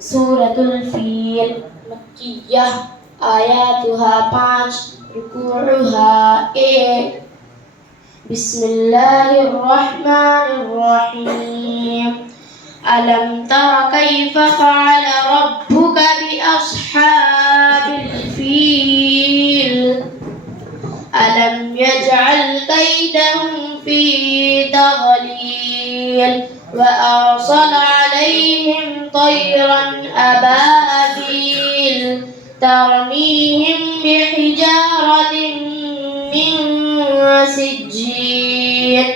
سورة الفيل مكية آياتها 5 ركوعها 1 بسم الله الرحمن الرحيم ألم تر كيف فعل ربك بأصحاب الفيل ألم يجعل كيدهم في تضليل وأرسل عليهم طيرا أبابيل ترميهم بحجارة من سجيل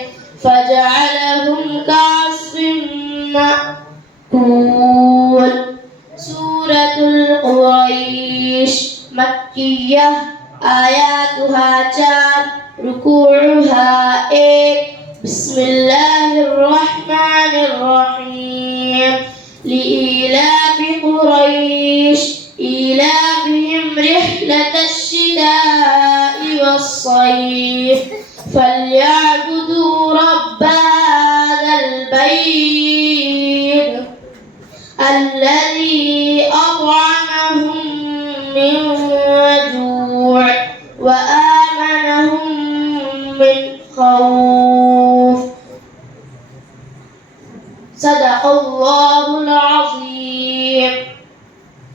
فجعلهم كعصف مأكول. سورة القريش مكية آياتها 4 ركوعها 1 بسم الله الرحمن الرحيم لإيلاف قريش إيلافهم رحلة الشتاء والصيف فليعبدوا رب هذا البيت الذي أطعمهم من جوع وآمنهم من خوف. صدق الله العظيم.